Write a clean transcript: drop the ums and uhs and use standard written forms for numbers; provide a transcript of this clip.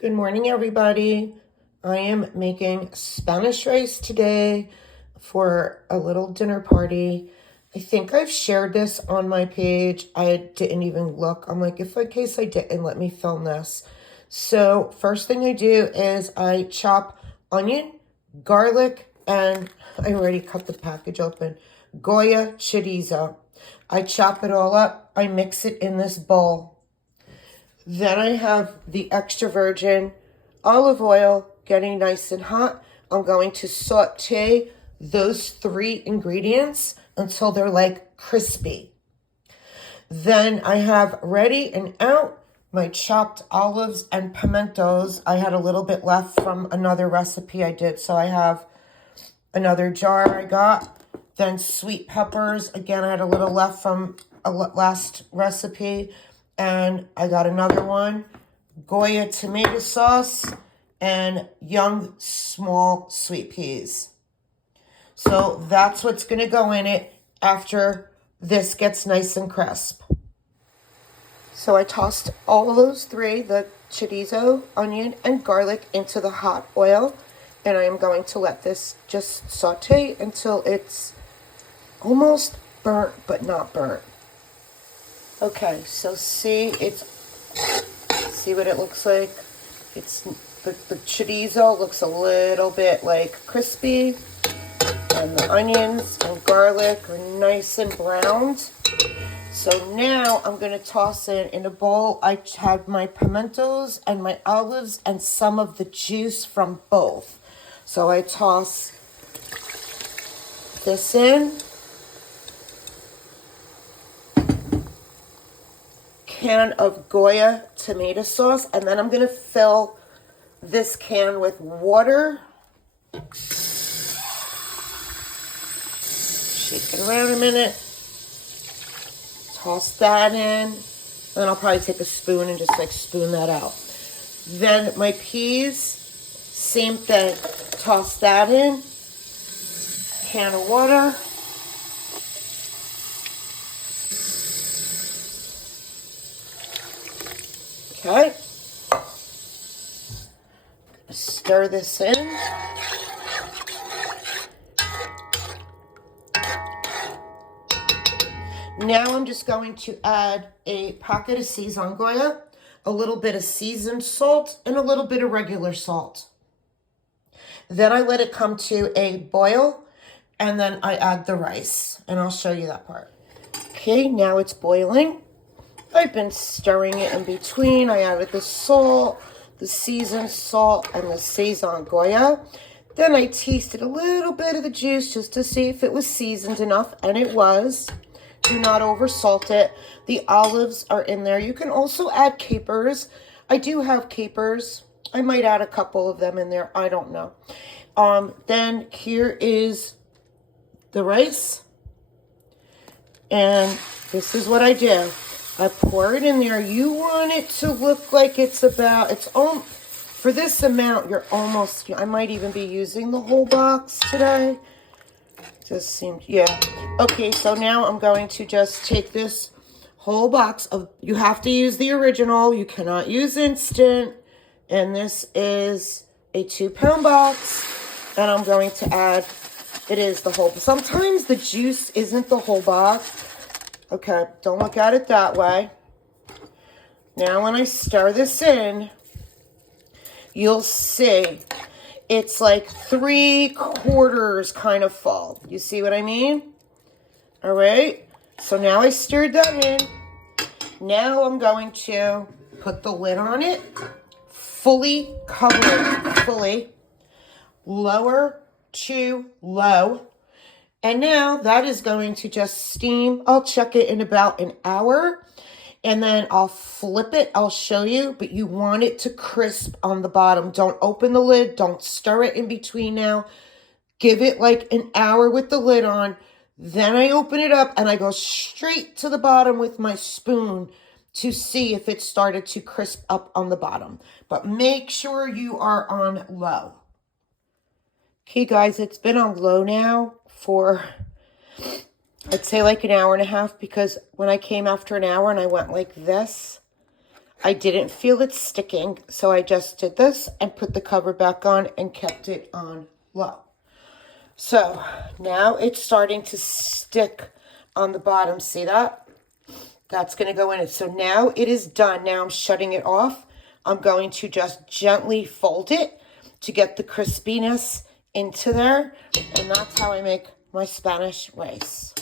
Good morning, everybody. I am making Spanish rice today for a little dinner party. I think I've shared this on my page. I didn't even look. I'm like, if in case I didn't, let me film this. So first thing I do is I chop onion, garlic, and I already cut the package open. Goya chorizo. I chop it all up. I mix it in this bowl. Then I have the extra virgin olive oil getting nice and hot. I'm going to saute those three ingredients until they're like crispy. Then I have ready and out my chopped olives and pimentos. I had a little bit left from another recipe I did, so I have another jar I got. Then sweet peppers. Again, I had a little left from a last recipe, and I got another one. Goya tomato sauce and young small sweet peas. So that's what's going to go in it after this gets nice and crisp. So I tossed all of those three, the chorizo, onion, and garlic, into the hot oil. And I am going to let this just saute until it's almost burnt, but not burnt. Okay, so see what it looks like? It's the chorizo looks a little bit like crispy, and the onions and garlic are nice and browned. So now I'm going to toss in a bowl. I have my pimentos and my olives and some of the juice from both. So I toss this in. Can of Goya tomato sauce, and then I'm going to fill this can with water. Shake it around a minute. Toss that in. Then I'll probably take a spoon and just like spoon that out. Then my peas, same thing. Toss that in. Can of water. Okay. Stir this in. Now I'm just going to add a pocket of Sazón Goya, a little bit of seasoned salt, and a little bit of regular salt. Then I let it come to a boil, and then I add the rice, and I'll show you that part. Okay, now it's boiling. I've been stirring it in between. I added the salt, the seasoned salt, and the Sazón Goya. Then I tasted a little bit of the juice just to see if it was seasoned enough, and it was. Do not over salt it. The olives are in there. You can also add capers. I do have capers. I might add a couple of them in there. I don't know. Then here is the rice. And this is what I do. I pour it in there. You want it to look like it's for this amount, you're almost, I might even be using the whole box today. Just seems, yeah. Okay, so now I'm going to just take this whole box of, you have to use the original. You cannot use instant. And this is a 2-pound box. And I'm going to add, it is the whole, sometimes the juice isn't the whole box. Okay, don't look at it that way. Now when I stir this in, you'll see it's like 3/4 kind of full. You see what I mean? All right, so now I stirred that in. Now I'm going to put the lid on it, fully cover it, fully, lower to low. And now that is going to just steam. I'll check it in about an hour, and then I'll flip it. I'll show you, but you want it to crisp on the bottom. Don't open the lid. Don't stir it in between now. Give it like an hour with the lid on. Then I open it up, and I go straight to the bottom with my spoon to see if it started to crisp up on the bottom. But make sure you are on low. Okay, guys, it's been on low now for, I'd say like an hour and a half, because when I came after an hour and I went like this, I didn't feel it sticking, so I just did this and put the cover back on and kept it on low. So now it's starting to stick on the bottom. See that? That's going to go in it. So now it is done. Now I'm shutting it off. I'm going to just gently fold it to get the crispiness into there. And that's how I make my Spanish rice.